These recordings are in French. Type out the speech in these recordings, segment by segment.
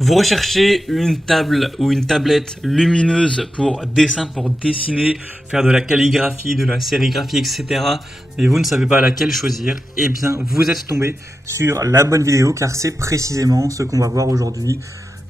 Vous recherchez une table ou une tablette lumineuse pour dessin, pour dessiner, faire de la calligraphie, de la sérigraphie, etc. Mais vous ne savez pas laquelle choisir. Eh bien, vous êtes tombé sur la bonne vidéo car c'est précisément ce qu'on va voir aujourd'hui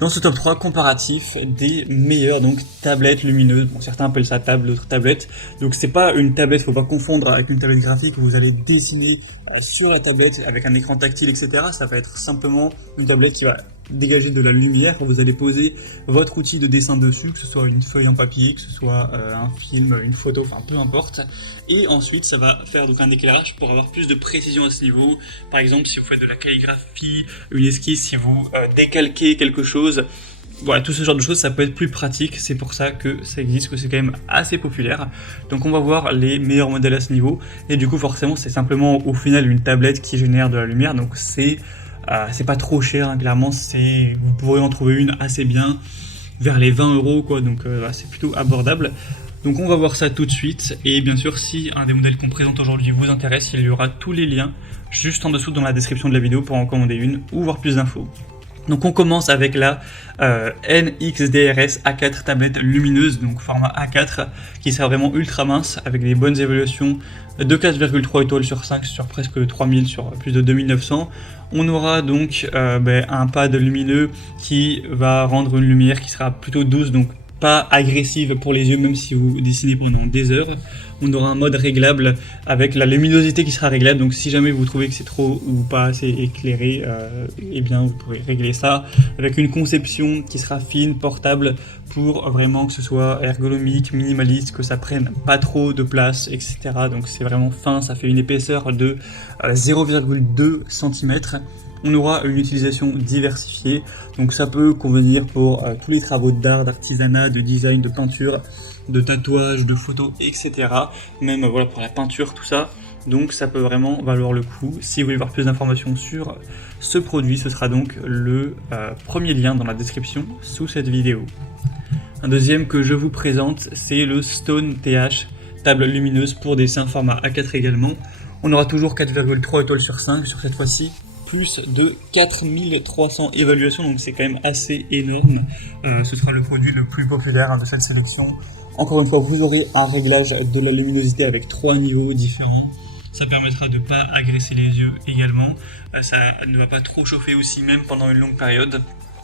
dans ce top 3 comparatif des meilleures tablettes lumineuses. Bon, certains appellent ça table, d'autres tablettes. Donc c'est pas une tablette, faut pas confondre avec une tablette graphique où vous allez dessiner sur la tablette avec un écran tactile, etc. Ça va être simplement une tablette qui va dégager de la lumière. Vous allez poser votre outil de dessin dessus, que ce soit une feuille en papier, que ce soit un film, une photo, enfin peu importe. Et ensuite, ça va faire donc un éclairage pour avoir plus de précision à ce niveau. Par exemple, si vous faites de la calligraphie, une esquisse, si vous décalquez quelque chose, voilà, tout ce genre de choses, ça peut être plus pratique. C'est pour ça que ça existe, que c'est quand même assez populaire. Donc on va voir les meilleurs modèles à ce niveau. Et du coup, forcément, c'est simplement au final une tablette qui génère de la lumière. Donc c'est pas trop cher, hein, clairement. Vous pourrez en trouver une assez bien vers les 20 euros, quoi. Donc c'est plutôt abordable. Donc on va voir ça tout de suite. Et bien sûr, si un des modèles qu'on présente aujourd'hui vous intéresse, il y aura tous les liens juste en dessous dans la description de la vidéo pour en commander une ou voir plus d'infos. Donc on commence avec la NXDRS A4 tablette lumineuse, donc format A4, qui sera vraiment ultra mince, avec des bonnes évaluations de 4,3 étoiles sur 5 sur presque 3000 sur plus de 2900. On aura donc un pad lumineux qui va rendre une lumière qui sera plutôt douce, donc pas agressive pour les yeux, même si vous dessinez pendant des heures. On aura un mode réglable avec la luminosité qui sera réglable, donc si jamais vous trouvez que c'est trop ou pas assez éclairé, eh bien vous pourrez régler ça avec une conception qui sera fine, portable, pour vraiment que ce soit ergonomique, minimaliste, que ça prenne pas trop de place, etc. Donc c'est vraiment fin, ça fait une épaisseur de 0,2 cm. On aura une utilisation diversifiée, donc ça peut convenir pour tous les travaux d'art, d'artisanat, de design, de peinture, de tatouage, de photos, etc. Même voilà pour la peinture, tout ça. Donc ça peut vraiment valoir le coup. Si vous voulez voir plus d'informations sur ce produit, ce sera donc le premier lien dans la description sous cette vidéo. Un deuxième que je vous présente, c'est le Stone TH, table lumineuse pour dessin format A4 également. On aura toujours 4,3 étoiles sur 5 sur cette fois-ci, plus de 4300 évaluations, donc c'est quand même assez énorme. Ce sera le produit le plus populaire de cette sélection. Encore une fois, vous aurez un réglage de la luminosité avec 3 niveaux différents. Ça permettra de ne pas agresser les yeux également. Ça ne va pas trop chauffer aussi, même pendant une longue période.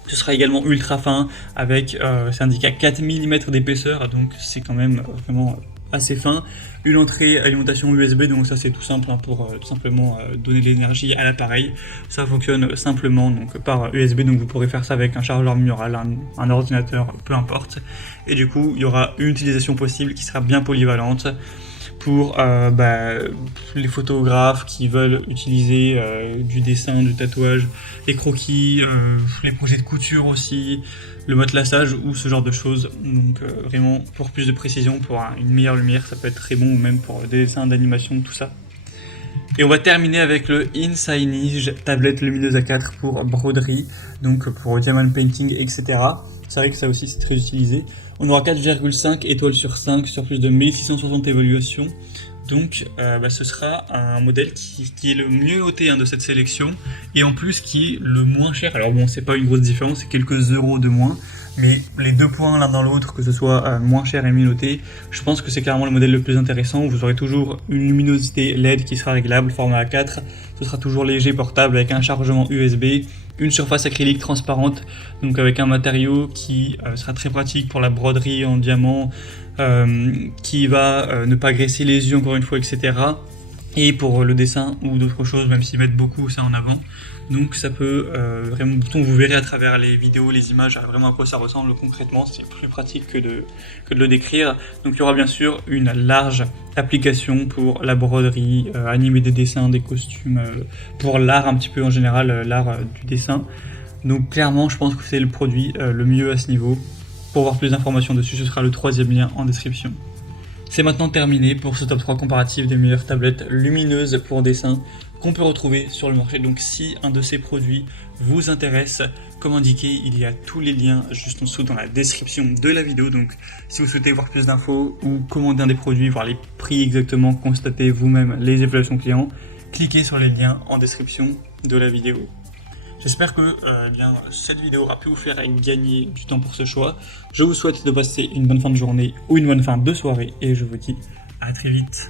Ce sera également ultra fin, avec, c'est indiqué à 4 mm d'épaisseur, donc c'est quand même vraiment assez fin. Une entrée alimentation USB, donc ça c'est tout simple pour tout simplement donner de l'énergie à l'appareil. Ça fonctionne simplement donc par USB, donc vous pourrez faire ça avec un chargeur mural, un ordinateur, peu importe. Et du coup, il y aura une utilisation possible qui sera bien polyvalente pour les photographes qui veulent utiliser du dessin, du tatouage, les croquis, les projets de couture aussi, le matelassage ou ce genre de choses. Donc vraiment pour plus de précision, pour une meilleure lumière, ça peut être très bon, ou même pour des dessins d'animation, tout ça. Et on va terminer avec le Insignige tablette lumineuse A4 pour broderie, donc pour diamond painting, etc. C'est vrai que ça aussi c'est très utilisé. On aura 4,5 étoiles sur 5 sur plus de 1660 évaluations. Donc ce sera un modèle qui est le mieux noté de cette sélection, et en plus qui est le moins cher. Alors bon, c'est pas une grosse différence, c'est quelques euros de moins, mais les deux points l'un dans l'autre, que ce soit moins cher et mieux noté, je pense que c'est clairement le modèle le plus intéressant. Vous aurez toujours une luminosité LED qui sera réglable, format A4, ce sera toujours léger, portable, avec un chargement USB, une surface acrylique transparente, donc avec un matériau qui sera très pratique pour la broderie en diamant, qui va ne pas graisser les yeux encore une fois, etc. Et pour le dessin ou d'autres choses, même s'ils mettent beaucoup ça en avant. Donc ça peut vraiment, vous verrez à travers les vidéos, les images, vraiment à quoi ça ressemble concrètement. C'est plus pratique que de le décrire. Donc il y aura bien sûr une large application pour la broderie, animer des dessins, des costumes, pour l'art un petit peu en général, l'art du dessin. Donc clairement, je pense que c'est le produit le mieux à ce niveau. Pour voir plus d'informations dessus, ce sera le troisième lien en description. C'est maintenant terminé pour ce top 3 comparatif des meilleures tablettes lumineuses pour dessin qu'on peut retrouver sur le marché. Donc si un de ces produits vous intéresse, comme indiqué, il y a tous les liens juste en dessous dans la description de la vidéo. Donc si vous souhaitez voir plus d'infos ou commander un des produits, voir les prix exactement, constater vous-même les évaluations clients, cliquez sur les liens en description de la vidéo. J'espère que cette vidéo aura pu vous faire gagner du temps pour ce choix. Je vous souhaite de passer une bonne fin de journée ou une bonne fin de soirée et je vous dis à très vite.